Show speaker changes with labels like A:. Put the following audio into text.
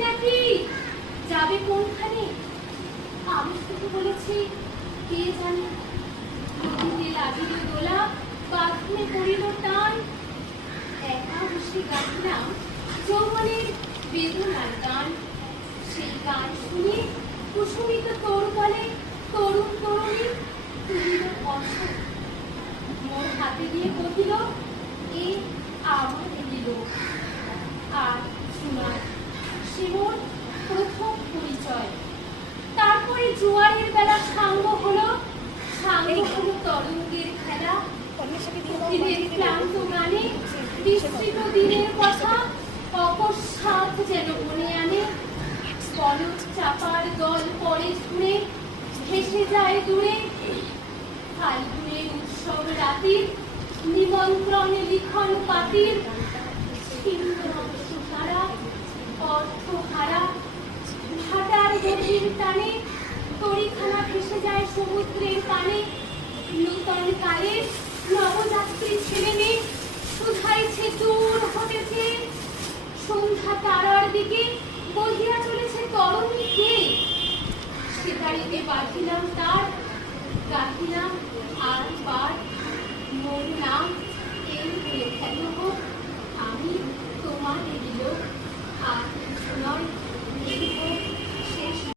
A: নাকি? যাবে কোনখানে? আমি শুধু বলেছি, কে জানে? লাগিল দোলা বাঁধনে পড়িল টান। একা বসে গাইলাম যৌবনের বেদনার গান। সেই গান শুনে কুসুমিত তোর বলে তরুণ তরুণী জোয়ারের বেলা সাঙ্গ হলো সাঙ্গ হলো তরঙ্গের খেলা। দিনের ক্লান্ত গানে বিস্তৃত দিনের কথা, অকস্মাৎ যেন মনে আনে। পলক চাপার দল পরে ঝুড়ে ভেসে যায় দূরে। ফাল্গুনের উৎসব রাতির, নিমন্ত্রণ লিখন পাতির। তারা অর্থহারা। ভাটার গভীর টানে সমুদ্রের কানে নূতন কালে নবযাত্রী ছেলে মেয়ে শুধাইছে দূর হতেছে? সন্ধ্যা তারার দিকে বহিয়া চলেছে তরণী কে? সে বাড়িতে বাঁধিলাম তার